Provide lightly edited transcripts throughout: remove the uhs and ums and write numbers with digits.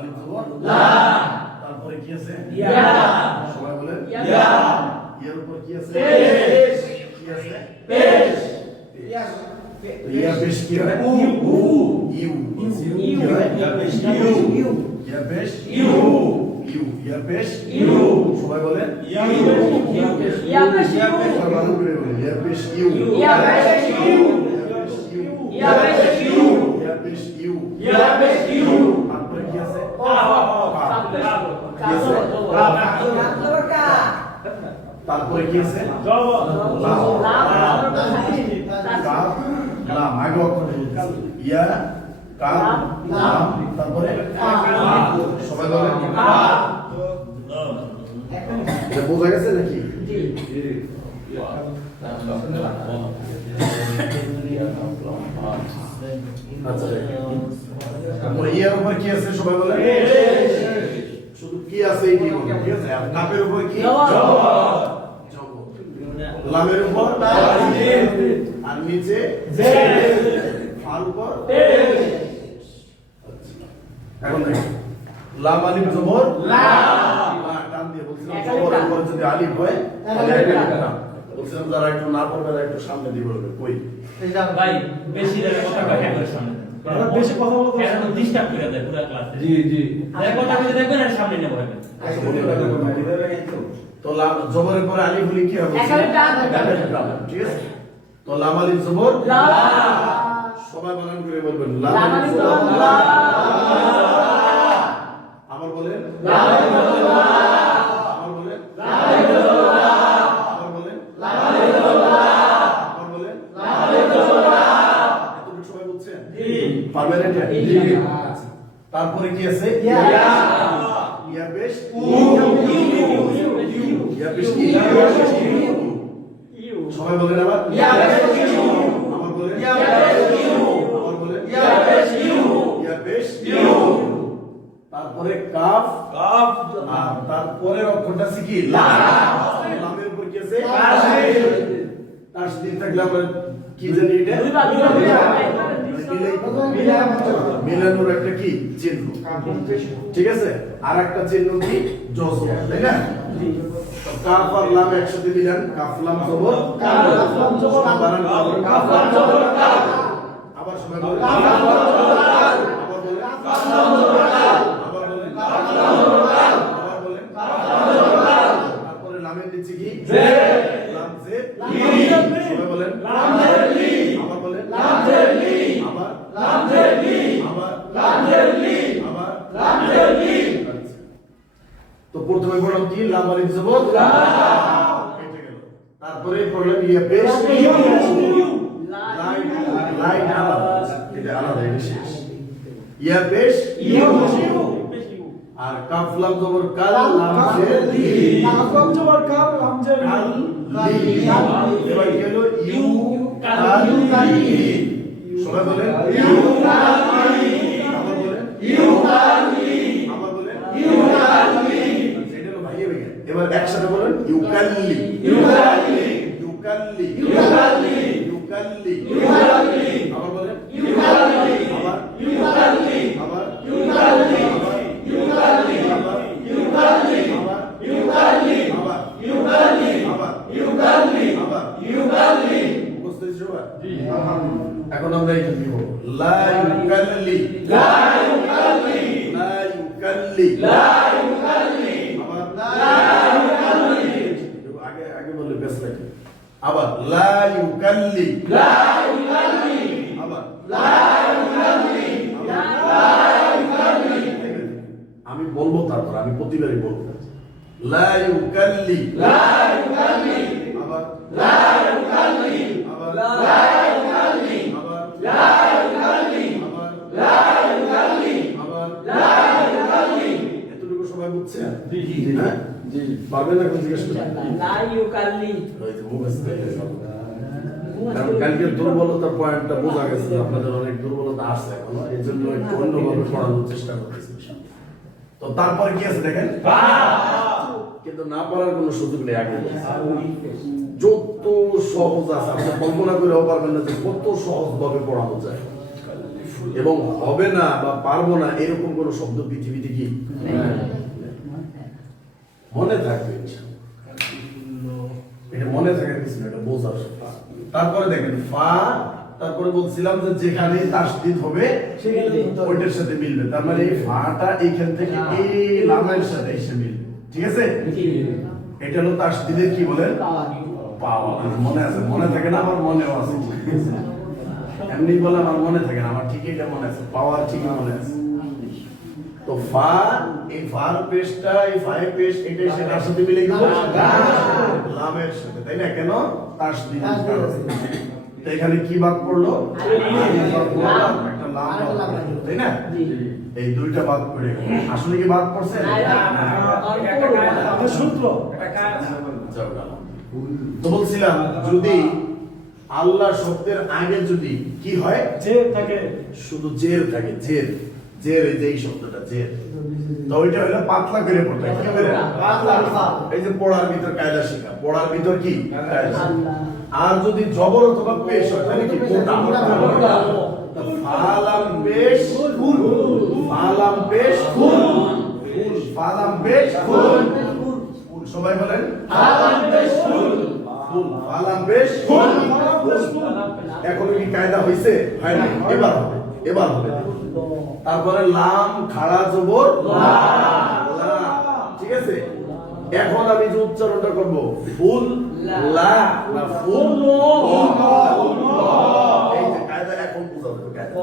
আলিফ জবর লা, তারপরে কি আছে ইয়া, সবাই বলেন ইয়া, ইয়ার উপর কি আছে পেশ, কি আছে পেশ, ইয়া পেশ কি হয় ইউ ইউ ইউ, ইয়া পেশ ইউ ইয়া পেশ ইউ ইউ ইয়া পেশ ইউ সবাই বলেন ইয়া পেশ, ইয়া পেশ, ভালো করে বলেন ইয়া পেশ ইউ ইয়া পেশ, ইউ, ইয়া পেশ, ইউ, ইয়া পেশ ইউ ইয়া পেশ, ইউ, তারপরে কি আছে তারপরে কি আছে লাম আগে অক্ষর ইয়া কাফ লাম তারপরে সবাই বলেন এটা বোঝা গেছে নাকি আচ্ছা তারপরে ইয়ার উপর কি আছে সবাই বলেন শুধু কি আছে এই কি বলেন ঠিক আছে আর কাপের উপর কি লামের উপর আর নিচে আর উপর এখন দেখুন লাম আলিফ জবর লা টান দিয়ে বলছিলাম জবরের পরে যদি আলিফ হয় তাহলে এটা বলছিলাম যারা একটু না পড়বে তারা একটু সামনে দিয়ে বলবে কই ভাই বেশি দেরে কথা কয় হ্যাঁ সামনে বেশি কথা বলতে এখন ডিস্টার্ব করে দেয় পুরো ক্লাসে জি জি আর কথা বলে দেখবেন আর সামনে নেব হবে তো লাম জবরের পরে আলিফ হলে কি হবে ঠিক আছে তো লাম আলিফ জবর লা, সবাই বানান করে বলবেন লাম লাম আলিফ আলিফ জবর জবর লা লা, আবার বলেন লাম আলিফ জবর লা, আবার বলেন লাম আলিফ জবর লা, আবার বলেন লাম আলিফ জবর লা, আবার বলেন লাম আলিফ জবর লা, এতটুকু সবাই বুঝছেন জি, পারবেন এটা জি, তারপরে কি আছে ইয়া, ইয়া বেশ ইউ, ইয়া বেশ কি ইউ, সবাই বলেন আবার ইয়া পেশ, ইউ, আবার বলেন ইয়া পেশ, ইউ, আবার বলেন ইয়া পেশ, ইউ, ইয়া বেশ ইউ, তারপরে কাফ কাফ আর তারপরের অক্ষরটা আছে কি লাম লামের উপর কি আছে তাসদীদ থাকলে আমরা কি জানি এটা দুইবার মিলানোর একটা কি চিহ্ন ঠিক আছে আর একটা চিহ্ন কি জজম তাই না তো কাফ আর লাম একসাথে মিলান কাফ লাম জবর কাফ লাম জবর বানান করুন। কাফ লাম জবর কাফ, আবার সবাই বলেন কাফ লাম জবর কাফ, আবার বলেন কাফ লাম জবর কাফ, আবার বলেন কাফ লাম জবর কাফ, আবার বলেন কাফ লাম জবর কাফ, তারপরে লামের নিচে কি জে, লাম জে লাম জে, সবাই বলেন লাম জে লি, আবার বলেন লাম জে লি, আবার লাম জে লি, আবার লাম জে লি, আবার লাম জে লি, আচ্ছা। তো প্রথমে পড়লাম কি লাম আলিফ জবর লা, কেটে গেল তারপরে পড়লাম ইয়া পেশ ইউ, লাইন লাইন আলাদা এটা আলাদা এটা শেষ ইয়া পেশ ইউ, আর কাফ লাম জবর কাল লাম জে লি কাফ জবর কাফ লাম জে কাল লি এবার কি হলো ইউ কাল কাল লি। লি সবাই বলেন ইউ কাল লি, আবার বলেন ইউ কাল লি, আবার বলেন ইউ কাল লি, এটা হলো ভাইয়ে ভাইয়ে এবার একসাথে বলেন ইউকাল্লি ইউ কাল লি, ইউকাল্লি ইউ কাল লি, ইউকাল্লি ইউ কাল লি, আবার বলেন ইউ কাল লি, আবার ইউ কাল লি, আবার ইউ কাল লি, আবার ইউ কাল লি, আবার ইউ কাল লি, আবার ইউ কাল লি, আবার ইউ কাল লি, আবার ইউ কাল লি, আবার ইউ কাল লি, বুঝতে পেরেছো সবাই এখন আমরা এটা দিব লা ইউকাল্লি লা ইউ কাল লি, লা ইউকাল্লি লা ইউ কাল লি, আবার লা ইউ কাল লি, আগে আগে বলে বেশ লাগে আবার লা ইউকাল্লি লা ইউ কাল লি, আবার লা ইউ কাল লি, লা ইউ কাল লি, আমি বলবো তারপর আমি প্রতিবারই বলবো লা ইউকাল্লি লা ইউ কাল লি, আবার লা ইউ কাল লি, আবার লা ইউ কাল লি, আবার লা ইউ কাল লি, আবার লা ইউ কাল লি, আবার লা ইউ কাল লি, এতটুকু সবাই বুঝছেন জি জি হ্যাঁ জি পারবেন না কোন জিজ্ঞেস করতে লা ইউ কাল লি, ওই যে মুখস্থ হয়ে গেছে। কারণ কালকে দুর্বলতার পয়েন্টটা বোঝা গেছে যে আপনাদের অনেক দুর্বলতা আসছে এখনো এই জন্য একটু অন্যভাবে পড়ানোর চেষ্টা করতেছি তো তারপরে কি আছে দেখেন কিন্তু না পারার কোনো সুযোগ নেই আগে যত সহজ আছে আপনি কল্পনা করেও পারবেন না যে কত সহজ ভাবে পড়ানো যায় এবং হবে না বা পারবো না এরকম কোনো শব্দ পৃথিবীতে কি মনে থাকবে এটা মনে থাকে কিছু না, এটা বোঝার। তারপরে দেখেন ফা, তারপরে বলছিলাম যে যেখানে তাসদিদ হবে ওইটার সাথে মিলবে, তার মানে এই ফাটা এইখান থেকে এই লামের সাথে এসে মিলবে, ঠিক আছে? এটা হলো তাসদিদের কি বলেন পাওয়া। মনে আছে, মনে থাকে না? আমার মনেও আছে, এমনি বলে আমার মনে থাকে না, আমার ঠিক এটা মনে আছে, পাওয়ার ঠিকই মনে আছে। তো ফা, এই ফার পেশটা, এই ফায়ে পেশ, এটা সেটার সাথে মিলে গেল লামের সাথে, তাই না? কেন? তাসদিদের কারণে। তো এখানে কি বাদ পড়লো? একটা লাম বাদ পড়লো, তাই না? এই দুইটা বাদ পড়ে গেল। আসলে কি বাদ পড়ছে? সূত্র। তো বলছিলাম যদি আল্লাহ শব্দের আগে যদি কি হয়, যে থাকে, শুধু জের থাকে, জের, জের, এই যে এই শব্দটা জের, তো ওইটা হলো পাতলা করে পড়তে হয়। কি করে? এই যে পড়ার ভিতর কায়দা শেখা, পড়ার ভিতর কি কায়দা শেখা। আর যদি জবর অথবা পেশ হয় তাহলে কি মোটা, ফালাম পেশ ফুল, ফালাম পেশ ফুল, ফালাম পেশ ফুল, সবাই বলেন ফালাম পেশ ফুল, ফুল, ফালাম পেশ ফুল। এখনো কি কায়দা হইছে? হয়নি, এবার হবে, এবার হবে। তারপরে লাম খাড়া জবর লা, ঠিক আছে? এখন আমি যে উচ্চারণটা করব ফুল লা না ফুল এই যে কায়দা এখন বুঝা যাবে কায়দা।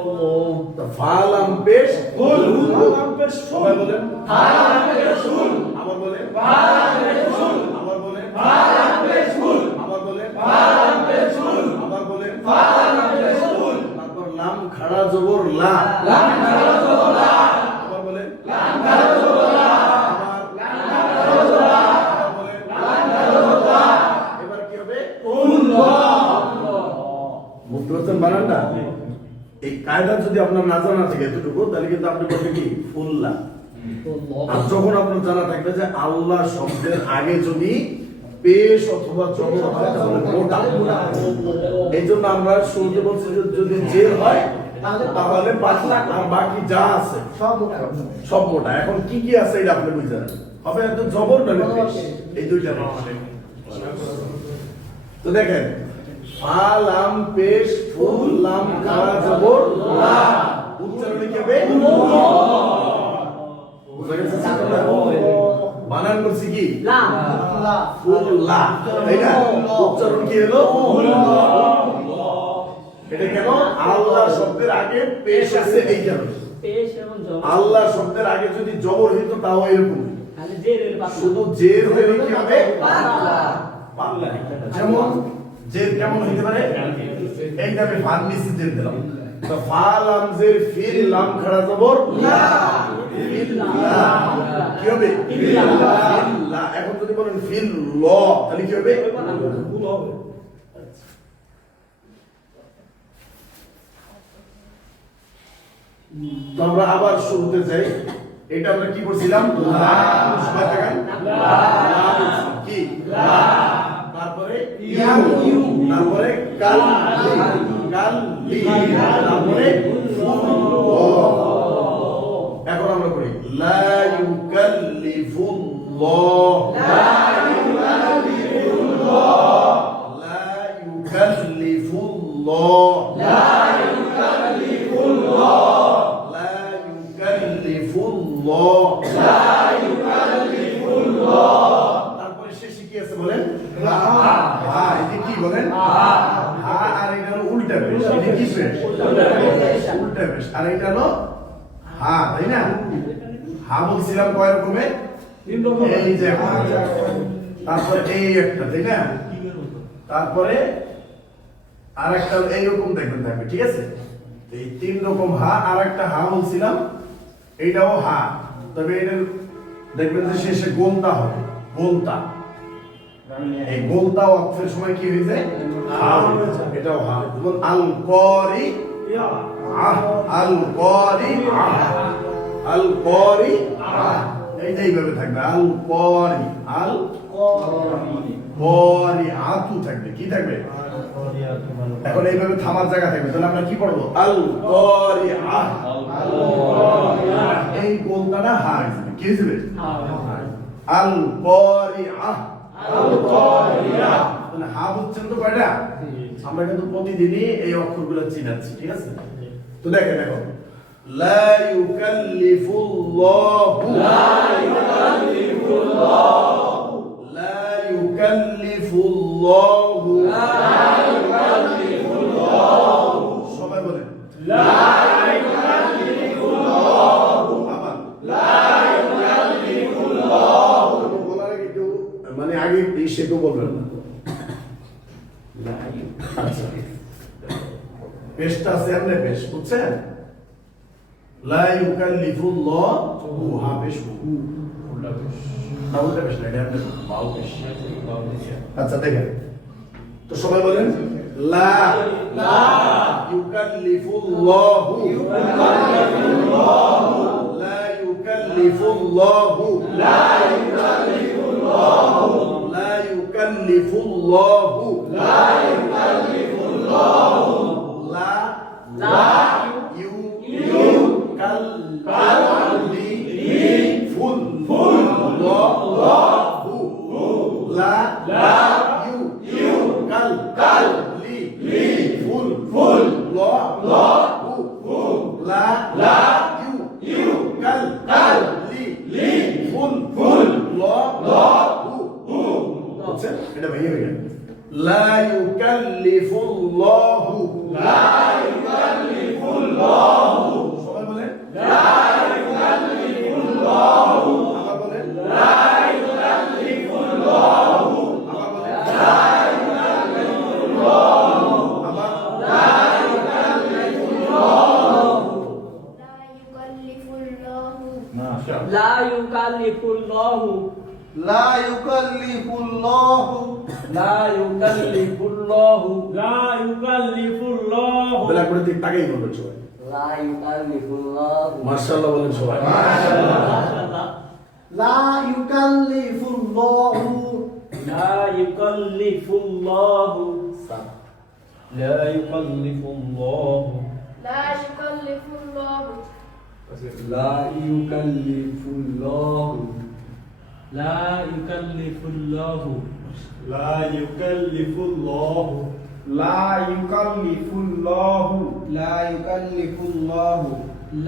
তো ফালাম পেশ ফুল, ফালাম পেশ সবাই বলেন ফালাম পেশ ফুল, আবার বলেন ফালাম পেশ ফুল, আবার বলেন ফালাম পেশ ফুল, আবার বলেন ফালাম পেশ ফুল, আবার বলেন ফালাম পেশ ফুল। তারপর লাম খাড়া জবর লা, লাম খাড়া জবর লা, আবার বলেন লাম খাড়া জবর লা, আবার লাম খাড়া জবর লা, আবার বলেন লাম খাড়া জবর লা। এবার কি হবে? বুঝতে পারছেন বানানটা? এই কায়দা যদি আপনার না জানা থাকে এতটুকু, তাহলে কিন্তু আপনি বলবেন কি ফুল্লা। আর যখন আপনার জানা থাকবে যে আল্লাহ শব্দের আগে যদি পেশ অথবা জবর হয় তাহলে মোটা, এই জন্য আমরা শুনতে বলছি যে যদি জের হয় তাহলে পাতলা, আর বাকি যা আছে সব মোটা। এখন কি কি আছে এটা আপনি বুঝে যাবেন, হবে একদম জবর না পেশ, এই দুইটা হবে। তো দেখেন ফালাম পেশ ফুল লাম খাড়া জবর লা, উচ্চারণে কি হবে? বুঝা গেছে? বানান করছি কি ফুল লা, তাই না? উচ্চারণ কি হলো? এটা কেন? আল্লাহ শব্দের আগে পেশ আছে, এই কারণে। আল্লাহ শব্দের আগে যদি জবর হইতো তাও এরকম, শুধু জের হলে কি হবে? পাতলা। যেমন জের কেমন হইতে পারে? এইটা আমি ফান নিচে জের দিলাম, তো ফালাম জের ফিল লাম খাড়া জবর লা, ফিল্লা, কি হবে? ফিল্লা। এখন যদি বলেন ফিল ল তাহলে কি হবে? ভুল হবে। তো আমরা আবার শুরুতে যাই। এটা আমরা কি করছিলাম? লাম, সবাই দেখেন লাম কি লা, তারপরে ইউ, তারপরে কাল, কাল লি, তারপরে এখন আমরা করি লা ইউকাল্লিফুল্লাহ, লা ইউকাল্লিফুল্লাহ, লা ইউকাল্লিফুল্লাহ, লা ইউকাল্লিফুল্লাহ, লা ইউকাল্লিফুল্লাহ, লা ইউকাল্লিফুল্লাহ। তারপরে শেষে কি আছে বলেন? হা, এটা কি বলেন? হা, আর এটা হলো উল্টা পেশ, এটা কি পেশ? উল্টা পেশ। আর এটা হলো হা, তাই না? হা বলছিলাম কয় রকমের? তিন রকম। এই যে একটা, তারপরে এই একটা, তাই না? তারপরে আর একটা এইরকম দেখবেন থাকবে, ঠিক আছে? এই তিন রকম হা, আর একটা হা বলছিলাম এইটাও হা, তবে এটা দেখবেন যে শেষে গোলতা হবে, গোলতা। এই গোলতা অক্ষরের সময় কি হয়ে যায়? হা হয়ে যায়, এটাও হা। যেমন আল করি আহ, আল করি আহ, আল করি আহ, এইভাবে থাকবে আল করি, আল করিআতু থাকবে, কি থাকবে? এখন এইভাবে থামার জায়গা থাকবে, তাহলে আমরা কি পড়বো? আল করিআহ। এই গোলটা না হা হিসেবে কি হিসেবে? আল করিআহ। তাহলে হা বুঝছেন তো কয়টা? আমরা কিন্তু প্রতিদিনই এই অক্ষরগুলো চিনাচ্ছি, ঠিক আছে? তো দেখেন দেখো, লা ইউকাল্লিফুল্লাহু লা ইউকাল্লিফুল্লাহু সবাই বলেন বলার আগে কেউ মানে আগে সে কেউ বলবেন না। আচ্ছা, পেশটা আছে এমনি পেশ, বুঝছেন? লা ইউকাল্লিফুল্লাহু হা পেশ না, উল্টা পেশ না, এটা এমনি বাউ পেশ। আচ্ছা দেখেন তো সবাই বলেন লা ইউকাল্লিফুল্লাহু লা ইউকাল্লিফুল্লাহু লা ইউকাল্লিফুল্লাহু এটা ভেঙে ভেঙে লা ইউকাল্লিফুল্লাহু সবাই বলেন আবার বলেন লা ইউকাল্লিফুল্লাহু লা ইউকাল্লিফুল্লাহু লা ইউকাল্লিফুল্লাহু লা ইউকাল্লিফুল্লাহু বেলা করে দিক তাকেই বলবেন সবাই লা ইউকাল্লিফুল্লাহু মাশাআল্লাহ বলেন সবাই লা ইউকাল্লিফুল্লাহু লা ইউকাল্লিফুল্লাহু লা ইউকাল্লিফুল্লাহু لا يكلف الله লা ইউকাল্লিফুল্লাহু লা ইউকাল্লিফুল্লাহু লা ইউকাল্লিফুল্লাহু লা ইউকাল্লিফুল্লাহু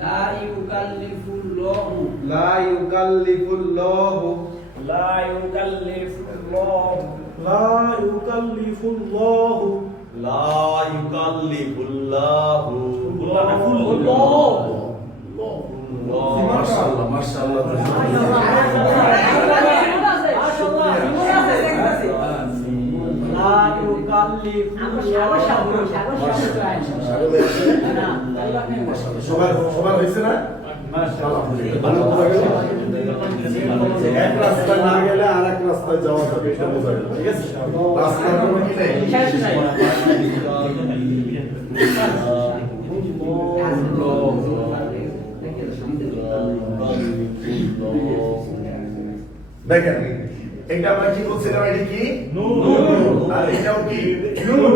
লা ইউকাল্লিফুল্লাহু লা ইউকাল্লিফুল্লাহু লা ইউকাল্লিফুল্লাহু লা ইউকাল্লিফুল্লাহু লা ইউকাল্লিফুল্লাহু লা ইউকাল্লিফুল্লাহু মাশাআল্লাহ মাশাআল্লাহ সবার সবার হয়েছে না এক রাস্তায় না গেলে আর এক রাস্তায় যাওয়া যাবে এটা বোঝা গেল ঠিক আছে রাস্তার কোনো কি নেই দেখেন এটা আমরা কি বলছিলাম এটা কি নূর আর এটাও কি নূর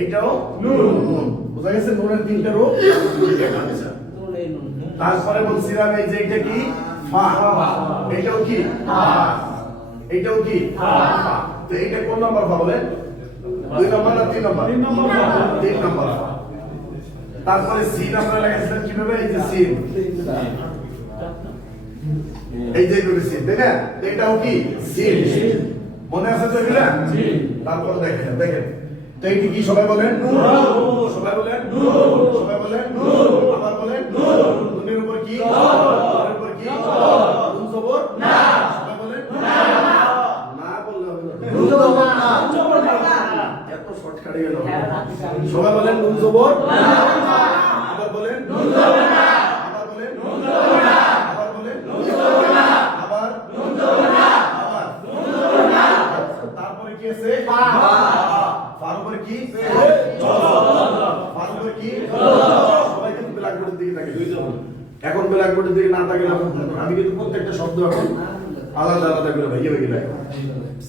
এটাও নূর বোঝা গেছে নূরের তিনটা রূপ আচ্ছা তারপরে বলছিলাম এই যে এটা কি ফা এটাও কি ফা এটাও কি ফা তো এটা কোন নাম্বার ফা বলেন 2 নাম্বার না 3 নাম্বার 3 নাম্বার তারপরে সিন আমরা লাগাইছিলাম কিভাবে এই যে সিন এই যে করে সিন তাই না এটাও কি সিন মনে আছে তো এগুলা তারপর দেখেন দেখেন তো এইটি কি সবাই বলেন নূর সবাই বলেন নূর সবাই বলেন নূর আবার বলেন নূর নুনের উপর কি নুনের উপর কি নুন জবর না সবাই বলেন না না বললে হবে না নুন জবর না এত শর্টকাটে গেল সবাই বলেন নুন জবর না আবার বলেন নুন জবর না আবার বলেন নুন জবর না আবার বলেন নুন জবর না আবার নুন জবর না আবার নুন জবর না তারপরে কি আছে ফা ফার উপরে কি ফার উপরে কি সবাই কিন্তু ব্ল্যাকবোর্ডের দিকে তাকিয়ে এখন ব্ল্যাকবোর্ডের দিকে না তাকিয়ে আমি কিন্তু প্রত্যেকটা শব্দ এখন আলাদা আলাদা করে ভাইয়া ভাইয়া লেখো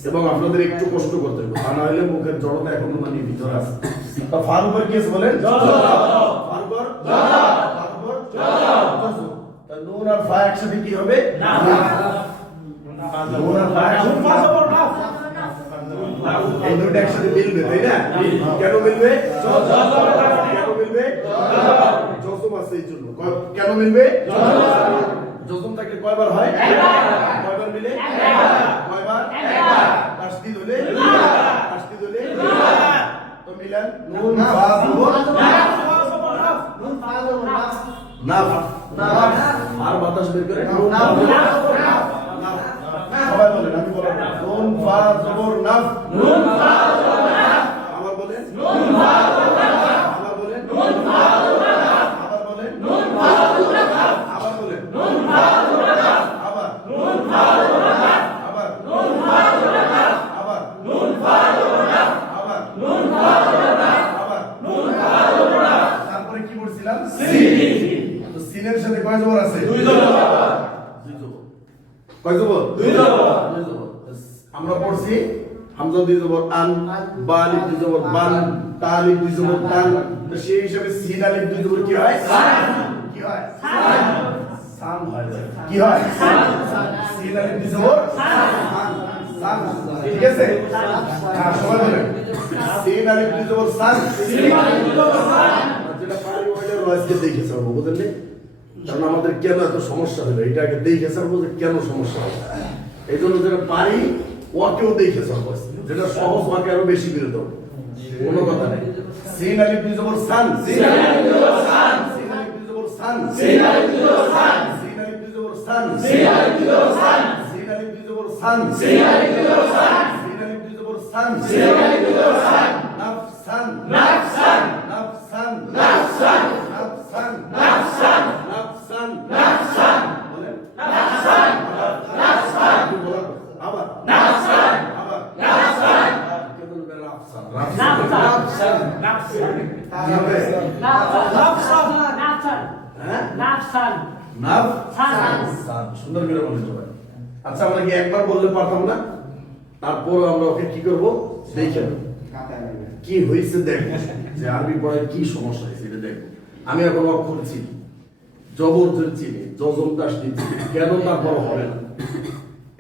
এবং আপনাদের একটু কষ্ট করতে হবে তা না হলে মুখের জড়তা এখনো মানে ভিতরে আছে তা ফার উপর কি আছে বলেন ফার উপর ফার উপর তা নুন আর ফা একসাথে কি হবে না নুন আর ফা একসাথে এই দুটো একসাথে মিলবে তাই না কেন মিলবে কেন মিলবে জসম আছে এই জন্য কেন মিলবে জসম থাকলে কয়বার হয় কয়বার মিলে কয়বার তাসদিদ হলে তাসদিদ হলে তো মিলান নুন ফা জবর নাফ আর বাতাস বের করে নুন ফা জবর নাফ সবাই বলেন আমি বলবো নুন ফা জবর নাফ নুন ফা জবর নাফ আবার বলেন নুন ফা জবর নাফ আবার বলেন নুন ফা জবর নাফ আবার বলেন নুন ফা জবর নাফ আবার বলেন নুন ফা জবর নাফ আবার নুন ফা জবর নাফ আবার নুন ফা জবর নাফ আবার নুন ফা জবর নাফ আবার নুন ফা জবর নাফ আবার নুন ফা জবর নাফ তারপরে কি বলছিলাম সিন তো সিনের সাথে কয় জবর আছে দুই জবর কয় জবর দুই জবর আমরা পড়ছি হামজা দুই জবর আন বা আলিফ দুই জবর বান তা আলিফ দুই জবর তান তো সেই হিসাবে সিন আলিফ দুই জবর কি হয় কি হয় সান হয় কি হয় সিন আলিফ দুই জবর সান ঠিক আছে হ্যাঁ সবাই বলেন সিন আলিফ দুই জবর সান সিন আলিফ দুই জবর সান যেটা পারি ওইটা রয়েছে দেখে স্যার বুঝলেন কারণ আমাদের কেন এত সমস্যা হলো এটা আগে দেখে স্যার বুঝে কেন সমস্যা হবে এই জন্য যেটা পারি ওকেও দেখে স্যার যেটা সহজ ওকে আরো বেশি বিরত কোনো কথা নেই সিন আলিফ দুই জবর সান সিন আলিফ দুই জবর সান সিন আলিফ দুই জবর সান সিন আলিফ দুই জবর সান সিন আলিফ দুই জবর সান সিন আলিফ দুই জবর সান সিন আলিফ দুই জবর সান সিন আলিফ দুই জবর সান সিন আলিফ দুই জবর সান সিন আলিফ দুই জবর সান নাফসান নাফসান নাফসান নাফসান নাফসান নাফসান নাফসান নাফসান বলেন নাফসান নাফসান আবার নাফসান আবার নাফসান কে বলবে নাফসান নাফসান নাফসান নাফসান সুন্দর করে বলেন সবাই আচ্ছা আমরা কি একবার বললে পারতাম না তারপর আমরা ওকে কি করব দেখে নেব কি হয়েছে দেখো যে আরবি পড়ায় কি সমস্যা হয়েছে এটা দেখো আমি এখন অক্ষর চিনি জবর চিনি জজম দাস চিনি কেন তারপর হবে না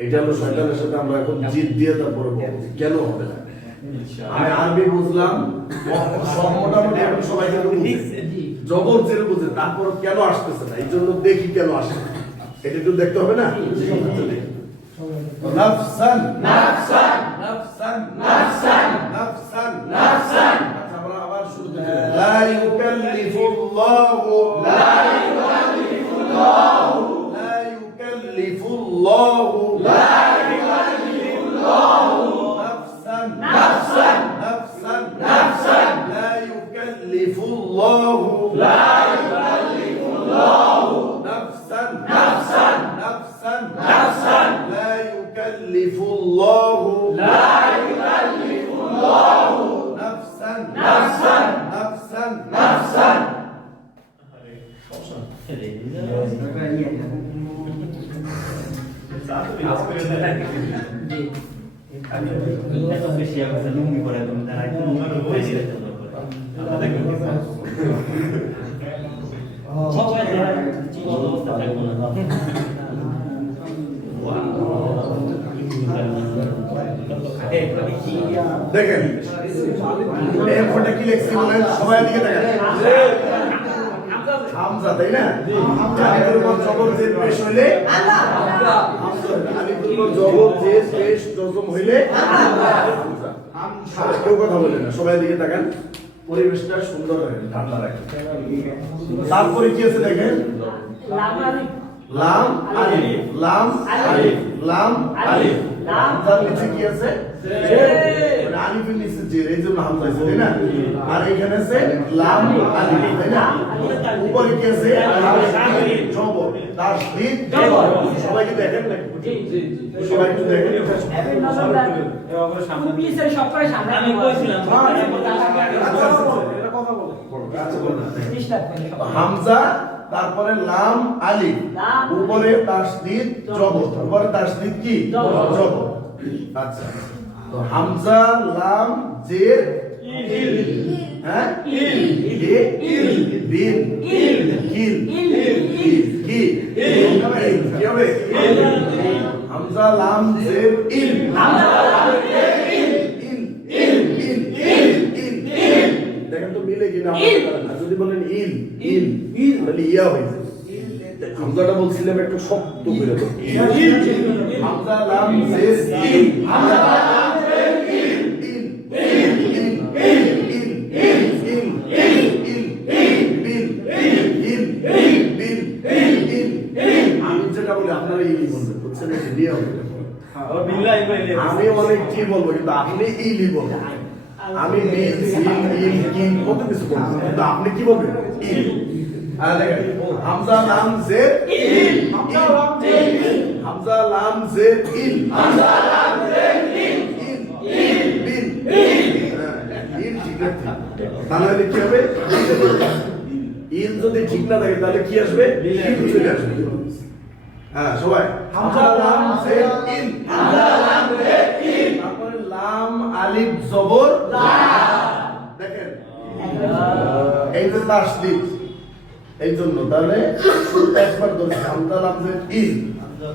এটা হলো শয়তানের সাথে আমরা এখন জিদ দিয়ে তারপরে বলবো কেন হবে না আমি আরবি বুঝলাম সব মোটামুটি এখন সবাই কিন্তু বুঝছে জবর জের বুঝে তারপর কেন আসতেছে না এই জন্য দেখি কেন আসে এটা একটু দেখতে হবে না নাফসান নাফসান নাফসান নাফসান নাফসান নাফসান আমরা আবার শুরু থেকে লা ইউকাল্লিফুল্লাহু লা ইউকাল্লিফুল্লাহু লা ইউকাল্লিফুল্লাহু লা ইউকাল্লিফুল্লাহু নাফসান নাফসান নাফসান নাফসান লা ইউকাল্লিফুল্লাহু লা ইউকাল্লিফুল্লাহু নাফসান নাফসান নাফসান নাফসান لا يكلف الله لا يكلف الله نفسا نفسا نفسا نفسا দেখেন এই ফটো কি লিখছি বলেন সবাই দিকে দেখেন হামজা তাই না আলিফের উপর জবর জের পেশ হইলে আল্লাহ হামজা আলিফের উপর জবর জের পেশ জজম হইলে আল্লাহ হামজা কেউ কথা বলেন না সবাই দিকে তাকান পরিবেশটা সুন্দর রাখেন ঠান্ডা রাখেন তারপরে কি আছে দেখেন লাম আলিফ লাম আলিফ লাম আলিফ হামজার নিচে কি আছে জের আলিফের নিচে জের এই জন্য হামজা আছে তাই না আর এখানে আছে লাম আলিফ তাই না উপরে কি আছে জবর তাসদীদ জবর সবাই কি দেখেন না জি জি সবাই একটু দেখেন এভাবে সামনে পিছে সব করে সামনে আমি কইছিলাম আচ্ছা এটা কথা বলো আচ্ছা বলো হামজা তারপরে লাম আলিফ, উপরে তাসদীদ জবর, উপরে তাসদীদ কি জবর। আচ্ছা, তো হামজা লাম জের হ্যাঁ ইল বিন কিল কি কি হবে? হামজা লাম জের ইল, দেখেন তো মিলে কিনা। যদি বলেন ইল ইল তাহলে ইয়া হয়েছে। হামজাটা বলছিলাম একটু শক্ত করে, হামজা লাম জের ইল, হামজা লাম জের ইল, আমি যেটা বলি আপনারা ইলি বলবেন, বুঝছেন? আমি অনেক কি বলবো, কিন্তু আপনি ইলি বলবেন। আমি বিল সিল ইল কি কত কিছু বলবো, কিন্তু আপনি কি বলবেন? ইল। আর দেখেন হামজা লাম জের ইল, হামজা লাম জের ইল, হামজা লাম জের ইল, হামজা লাম জের ইল, ইল বিল ইল ঠিক না? তাহলে কি হবে? ইল যদি ঠিক না থাকে তাহলে কি আসবে? ইল চলে আসবে। হ্যাঁ সবাই, হামজা লাম জের ইল, হামজা লাম জের ইল, তারপরে লাম আলিফ জবর লা। দেখেন এই যে তাসদীদ, এই জন্য তাহলে একবার ধরছি হামজা লাম জের ইল।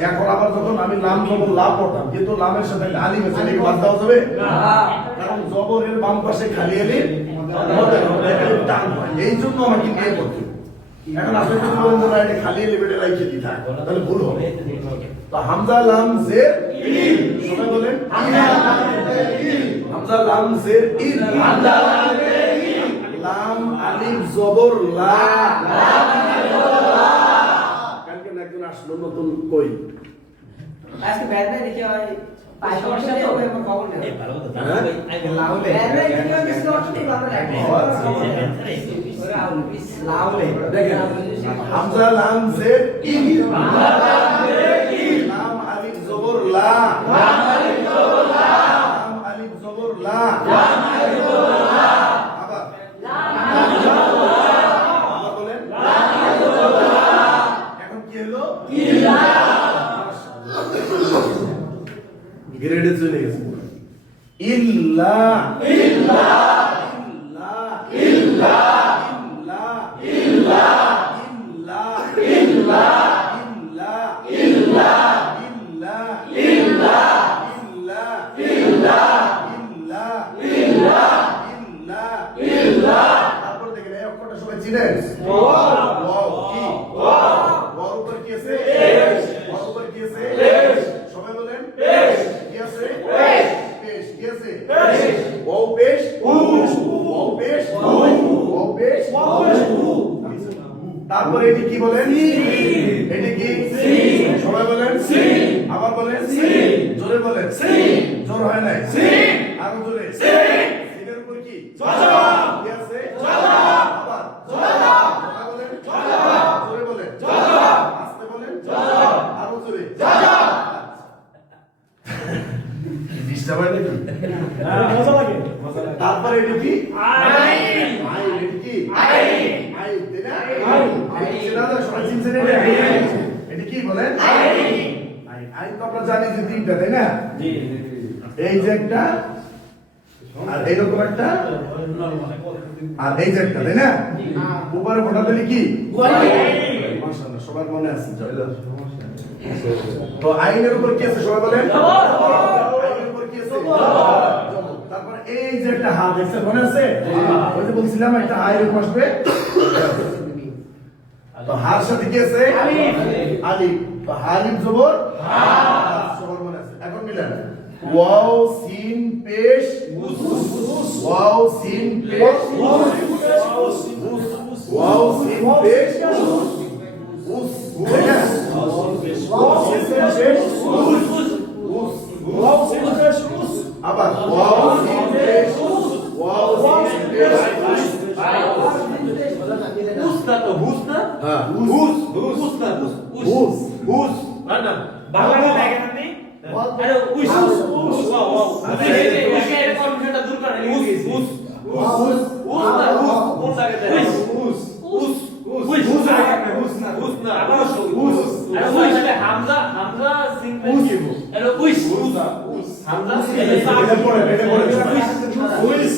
এখন আবার যখন আমি লাম জবর লা পড়তাম, কিন্তু লামের সাথে একটা আলিফ আছে, এটাকে বাদ দেওয়া যাবে না, কারণ জবরের বাম পাশে খালি আলিফ টান হয়, এই জন্য আমাকে নিয়ে পড়তে। এখন আপনি যদি বলেন না এটা খালি আলিফ এটা রাইখে দিতে হয়, তাহলে ভুল হবে। তো হামজা লাম জের ইল, সবাই বলেন হামজা লাম জের ইল, হামজা লাম জের ইল, লাম আলিফ জবর লা, লাম আলিফ জবর লা। কালকে একজন আসলো নতুন কই, আজকে ব্যান্ডে দেখি ভাই পাঁচ বছর তো ওই খবর নেই। এই ভালো কথা ব্যান্ডে দেখি আমি স্লট ঠিক ভালো লাগে। লাউলে দেখেন হামজা লাম জের ইল, হামজা লাম জের ইল, লাম আলিফ জবর লা, লাম আলিফ জবর লা, লাম আলিফ জবর লা, লাম আলিফ জবর লা, আবার লাম আলিফ জবর লা, আবার বলেন লাম আলিফ জবর লা। এখন কি হলো? ইল্লা। গ্রেডে চলে গেছে। ইল্লা ইল্লা ইল্লা ইল্লা ইল্লা ইল্লা ইল্লা ইল্লা ইল্লা ইল্লা ইল্লা ইল্লা ইল্লা ইল্লা ইল্লা ইল্লা ইল্লা। তারপর দেখেন এই অক্ষরটা সবাই চিনেন? ওয়াও কি? ওয়াও উপর কি আছে? ওয়াও উপর কি আছে? সবাই বলেন কি আছে? পেশ। কি আছে? ওয়াও পেশ, ওয়াও পেশ, ওয়াও পেশ, তারপরে এটি কি বলেন? এটি কি? সবাই বলেন আবার বলেন জোরে বলেন। জোর হয় নাই, আরো জোরে। সিনের উপর কি? কি আছে? আবার সবাই বলেন জোরে বলেন, আস্তে বলেন, আরো জোরে। ডিস্টার্ব হয় নাকি? মজা লাগে। তারপরে এটি কি? আইন। আইন এটি কি? আইন। আইন তাই না? আইন চেনা যায়, সবাই চিনছেন এটা? এটি কি বলেন? আইন। আইন। আইন তো আমরা জানি যে তিনটা, তাই না? জি এই যে একটা, আর এইরকম একটা, আর এই যে একটা, তাই না? উপরে ফোটা দিলে কি? মাশাআল্লাহ, সবার মনে আছে। তো আইনের উপর কি আছে সবাই বলেন? আইনের উপর কি আছে? তারপর এই যে একটা হা দেখছেন, মনে আছে? ওই যে বলছিলাম একটা আইনের উপর আসবে, তো হার সাথে কি আছে? আলিফ। আলিফ। তো আলিফ জবর হা, সবার মনে আছে। এখন মিলান ওয়াও সিন পেশ উস, ওয়াও সিন পেশ উস, ওয়াও সিন পেশ উস, উস, ঠিক আছে? ওয়াও সিন পেশ উস, উস, ওয়াও সিন পেশ উস, আবার ওয়াও সিন পেশ উস, ওয়াও সিন পেশ উস। উস্তা তো হুস্তা। হ্যাঁ উস, উস্তা উস, উস। না বাংলা দেখেন আপনি? আরে উস উস ওয়াও ওয়াও এটা কনফিউশনটা দূর করেন। উস উস উস উস্তা উস কোন জায়গায়? উস উস উস উস হ্যালো উইস হামজা এটা সাপ। এটা পড়ে উইস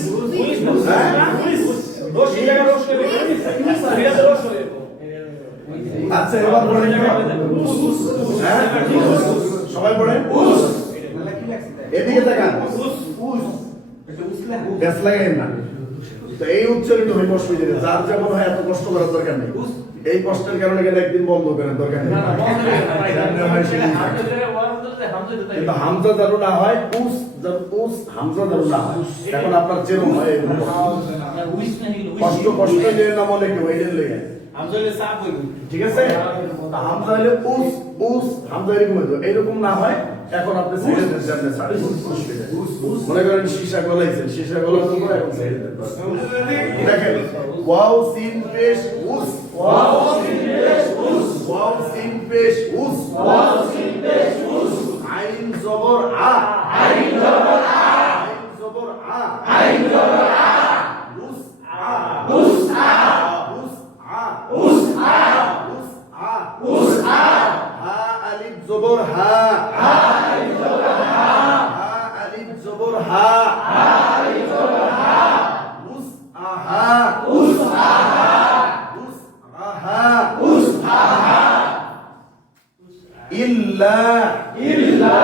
রোশ এই জায়গা রোশ করে এটা রোশ করে আচ্ছা এবার পড়ে হ্যাঁ সবাই পড়ে এদিকে তাকান গ্যাস লাগাইন না। তো এই উচ্চারিত হইব অসুবিধা, যার যেমন হয় এত কষ্ট করার দরকার নেই। এই কষ্টের কারণে গেলে একদিন বন্ধ করার দরকার নেই। কিন্তু হামজা যেন না হয় উস, হামজা যেন না হয়। এখন আপনার যেরকম হয় কষ্ট কষ্ট যে না মনে কেউ এই লেগে ঠিক আছে। হামজা হইলে উস হামজা এরকম হইতো, এইরকম না হয়। এখন আপনি ছেড়ে দেন, জানলে ছাড়ে মনে করেন সীসা গলাইছেন, সীসা গলানোর পর এখন ছেড়ে দেন। দেখেন ওয়াও সিন পেশ উস, ওয়াও সিন পেশ উস, ওয়াও সিন পেশ উস, ওয়াও সিন পেশ উস, আইন জবর আ, আইন জবর আ, আইন জবর আ, আইন জবর আ, উস আ, উস আ, উস আ, উস আ, উস আ, উস আ, হা আলিফ জবর হা, হা আলিফ জবর হা, হা আলিফ জবর হা, হা আলিফ জবর হা, উস আহা, উস আহা, উস আহা, উস আহা, ইল্লা, ইল্লা,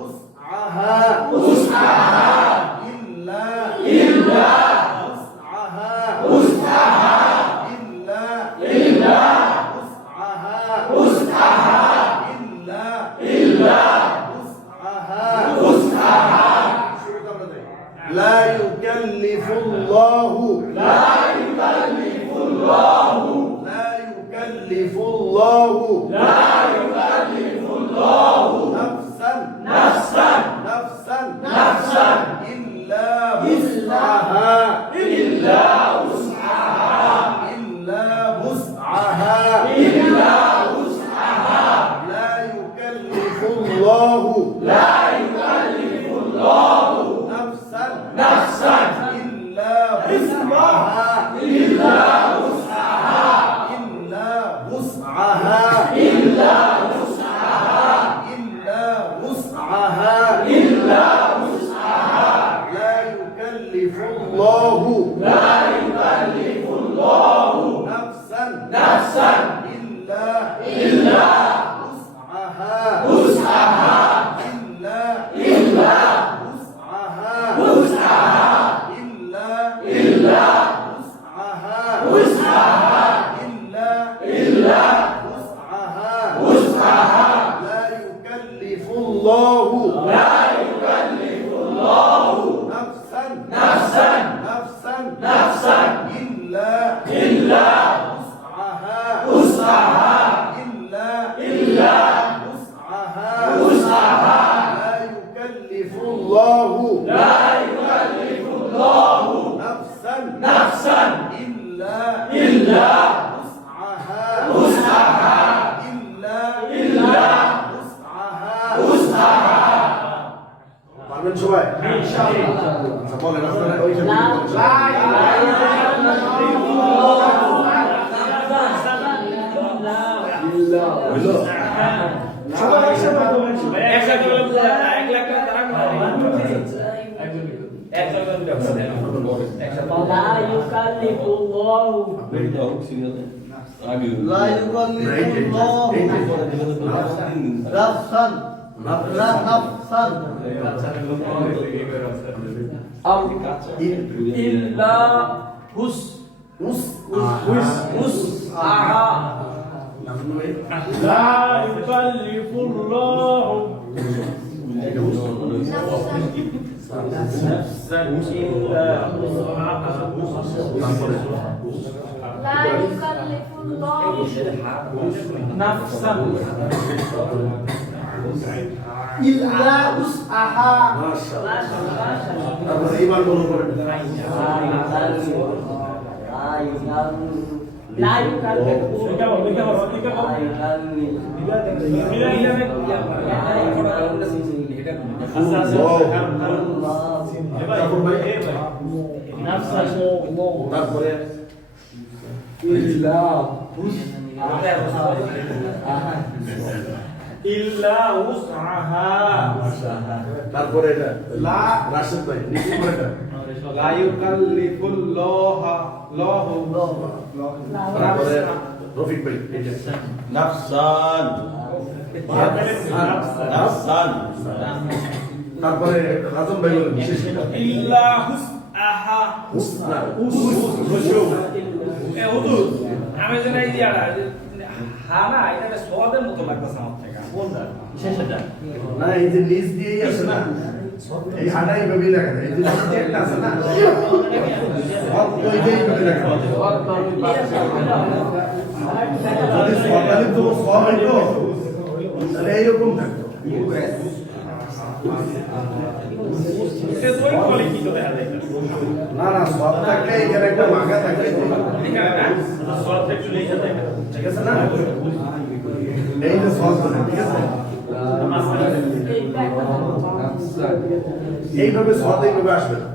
উস আহা, উস আহা, ইল্লা, ইল্লা, উস আহা, উস আহা, ইল্লা, ইল্লা, উস আহা, উস আহা, ইল্লা, ইল্লা, উস আহা, উস আহা। শুরু করতে দেই। লা ইউকাল্লিফুল্লাহু, লা ইউকাল্লিফুল্লাহু, লা ইউকাল্লিফুল্লাহু, লা ইউকাল্লিফুল্লাহু নাফসান, নাফসান, নাফসান, নাফসান ইল্লা উসআহা, ইল্লা উসআহা, ইল্লা উসআহা, ইল্লা উসআহা। লা ইউকাল্লিফুল্লাহু, লা ইউকাল্লিফুল্লাহু নাফসান, নাফসান ইল্লা উসআহা, ইল্লা উসআহা, ইল্লা উসআহা, ইল্লা উসআহা, ইল্লা উসআহা, ইল্লা উসআহা। লা ইউকাল্লিফুল্লাহু, লা ইউকাল্লিফুল্লাহু নাফসান, নাফসান ইল্লা উসআহা, উসআহা, ইল্লা উসআহা, উসআহা, ইল্লা উসআহা, উসআহা, ইল্লা উসআহা, উসআহা। লা ইউকাল্লিফুল্লাহু, লা ইউকাল্লিফুল্লাহু নাফসান, নাফসান, নাফসান, নাফসান ইল্লা উসআহা, উসআহা, ইল্লা উসআহা, উসআহা। লা ইউকাল্লিফুল্লাহু, লা ইউকাল্লিফুল্লাহু নাফসান, নাফসান ইল্লা উসআহা, উসআহা, ইল্লা উসআহা, উসআহা। পারবেন সবাই ইনশাআল্লাহ। আচ্ছা বলেন আপনারা ওই যে হলো সবাই একসাথে বলেন। একসাথে বলে বুঝা যায় না, 1 লাখ টাকা তারা কোথায় লা ইউকাল্লিফুল্লাহু, লা ইউকাল্লিফুল্লাহু নাফসান, নাফসান ইল্লা হুস উস হুস আহা লা ইউকাল্লিফুল্লাহু لا يكلف الله নাফসান ইল্লা উসআহা। মাশাআল্লাহ। তারপরে এবার বলুন করেন লা ইউকাল্লিফু, এটা বল, এটা বল, এটা বল। তারপরে ইল্লা উসআহা তারপরে এটা লা রাশেদ ভাই নিচে পড়েটা লা ইউকাল্লিফুল্লাহা লাহু তারপরে রফিক ভাই এটা নাফসান নাফসান তারপরে রাজন ভাই বলেন বিশেষ ইল্লা হুসআহা হুসনা এ হুজুর আমি যেন এই দিয়াড়া হ্যাঁ না এটা সওয়াদের মতো লাগতেছে আমার থেকে কোন দা শেষটা না এই যে নিচ দিয়েই আছে না এই হাঁটাই ভাবে দেখা যায় এই যে নিচ দিয়ে একটা আছে না সব ওই দিয়েই ভাবে দেখা যায় যদি সরকারি তো সব হইতো তাহলে এইরকম থাকতো সে তো ওই কোয়ালিটি তো দেখা যায় না না সব থাকলে এখানে একটা মাখা থাকলে এখানে না সব একটু লেখা থাকে ঠিক আছে না এই যে সব বলে ঠিক আছে এইভাবে সব এইভাবে আসবে না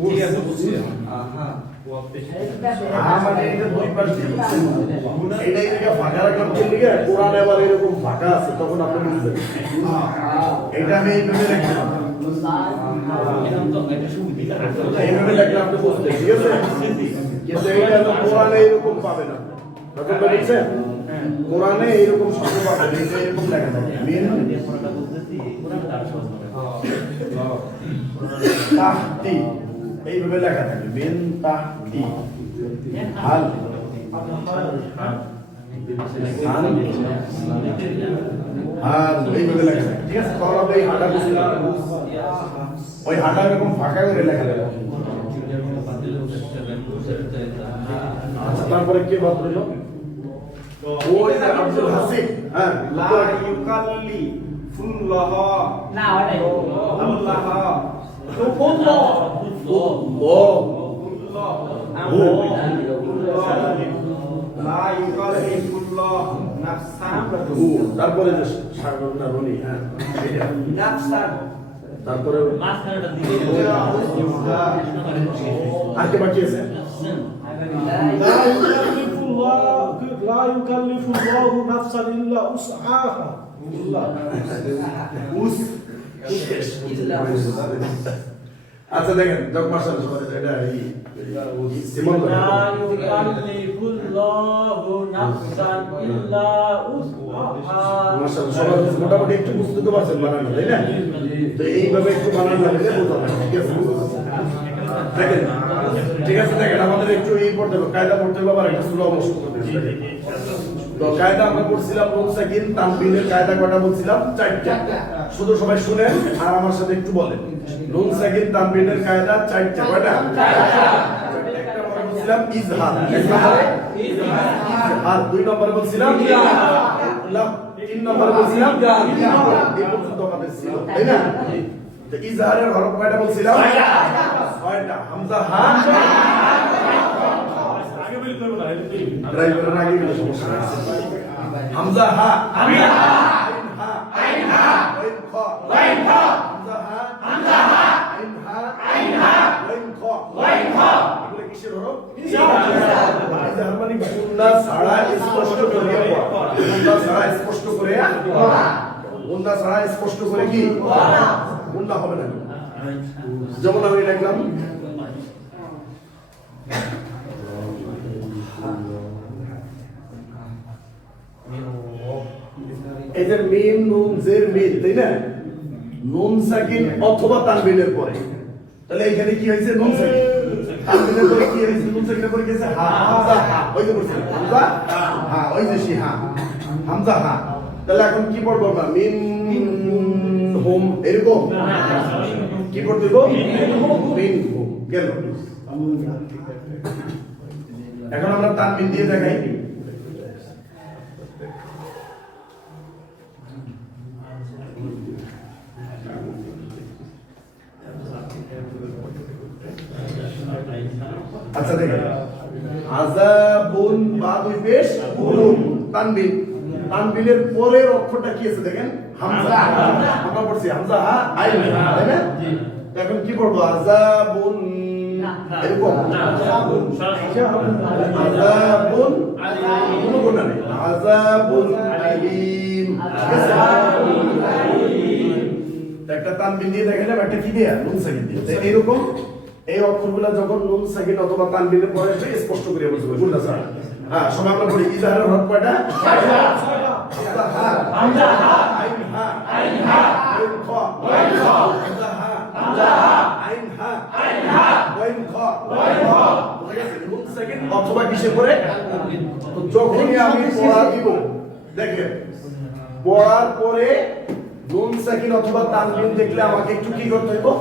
ঠিক আছে বুঝছি মানে এটা দুই পাশ দিয়ে এটা এদিকে ফাঁকা রাখলাম দিকে কোরআন আবার এরকম ফাঁকা আছে তখন আপনি বুঝবেন এটা আমি এইভাবে লিখলাম এইভাবে লিখলে আপনি বুঝবেন ঠিক আছে কিন্তু এইটা তো কোরআনে এরকম পাবে না তখন বলেছেন কোরআনে এরকম শব্দ পাবে না এটা এরকম লেখা থাকে মিন তাহতি এইভাবে লেখা থাকে মিন তাহতি হাল আর এইভাবে লেখা থাকে ঠিক আছে তখন আমরা এই হাঁটা বুঝলাম ওই হাঁটা এরকম ফাঁকা করে লেখা থাকে আচ্ছা তারপরে কে বাদ রইল ওই যে আব্দুল হাসিব হ্যাঁ লা ইউকাল্লিফুল্লাহা না ওটাই আল্লাহা ও লা ইউকাল্লিফুল্লাহ নাফসান তারপরে যে সাগরনা রনি হ্যাঁ নাফসান তারপরে মাঝখানেটা দিকে আর কে বাকি আছে لا يكلف الله نفسا الا وسعها আচ্ছা দেখেন ডক মাস্টার এটা এই সিমন لا يكلف الله نفسا الا وسعها মাস্টার সবাই মোটামুটি একটু বুঝতে তো পারছেন বানানো তাই না তো এইভাবে একটু বানানো লাগলে বোঝা যায় ঠিক আছে দেখেন ঠিক আছে দেখেন আমাদের একটু এই পড়তে হবে কায়দা পড়তে হবে আবার একটা স্লো মোশন করতে হবে তো কায়দা আমরা পড়ছিলাম নুন সাকিন তানবিনের কায়দা কয়টা বলছিলাম চারটা শুধু সবাই শুনেন আর আমার সাথে একটু বলেন নুন সাকিন তানবিনের কায়দা চারটা কয়টা একটা আমরা বলছিলাম ইজহার এক নম্বরে ইজহার দুই নম্বরে বলছিলাম তিন নম্বরে বলছিলাম এই পর্যন্ত আমাদের ছিল তাই না তো ইজহারের হরফ কয়টা বলছিলাম ছয়টা হামজা হা আগে বলি করব না ড্রাইভারের আগে গেলে সমস্যা নাই হামজা হা আইন হা ওয়াইন খ হামজা হা আইন হা ওয়াইন খ এগুলো কিসের হরফ ইজহার মানে গুন্না ছাড়া স্পষ্ট করে পড়া গুন্না ছাড়া স্পষ্ট করে পড়া গুন্না ছাড়া স্পষ্ট করে কি পড়া গুন্না হবে না যেমন আমি লিখলাম এদের মিম নুন জের মিল তাই না নুন সাকিন অথবা তানবিনের পরে তাহলে এখানে কি হয়েছে নুন সাকিন তানবিনের পরে কি হয়েছে নুন সাকিনের পরে কি হয়েছে হা হামজা হা ওই যে বলছিলাম হামজা হা ওই যে সি হা হামজা হা তাহলে এখন কি পড়বো আমরা মিন হোম এরকম কি পড়তে গো মিন হোম গেল এখন আমরা তানবিন দিয়ে দেখাই আচ্ছা দেখেন আযাবুন বা দুই পেশ বুন তানবিন তানবিনের পরের অক্ষরটা কি আছে দেখেন হামজা আমরা পড়ছি হামজা হা আইন তাই না এখন কি পড়বো আযাবুন এরকম আযাবুন কোনো গুণ নেই আযাবুন আলিম তানবিন দিয়ে দেখালাম, একটা কি দিয়া নুন সাকিন দিয়ে। তো এইরকম এই অক্ষরগুলো যখন নুন সাকিন অথবা তানবিনের পরে আসবে স্পষ্ট করে বলতে হবে বুঝলা স্যার? হ্যাঁ, সবাই আমরা বলি ইজাহারের হরফ কয়টা? ছয়টা। হ্যাঁ, হামজা হা, আইন হা, আইন হা, আইন খ, ওয়াইন খ, হামজা হা, হামজা হা, আইন হা, আইন হা, ওয়াইন খ, ওয়াইন খ। বুঝা গেছে? নুন সাকিন অথবা কিসে করে? তো যখনই আমি পড়া দিব, দেখেন পড়ার পরে নুন সাকিন অথবা তানবিন দেখলে আমাকে একটু কি করতে হবে?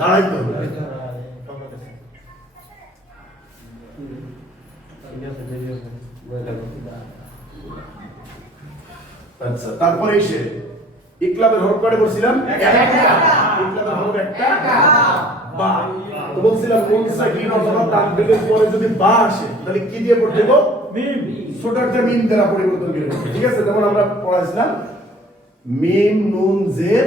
দাঁড়াইতে হবে। আচ্ছা, তারপরে এসে ইকলাবের হরফ কয়টা বলছিলাম? ইকলাবের হরফ একটা বা। তো বলছিলাম নুন সাকিন অথবা তানবিনের পরে যদি বা আসে তাহলে কি দিয়ে পড়তে হবে? মিম। ছোট একটা মিম দ্বারা পরিবর্তন করে। ঠিক আছে, যেমন আমরা পড়াইছিলাম মিম নুন জের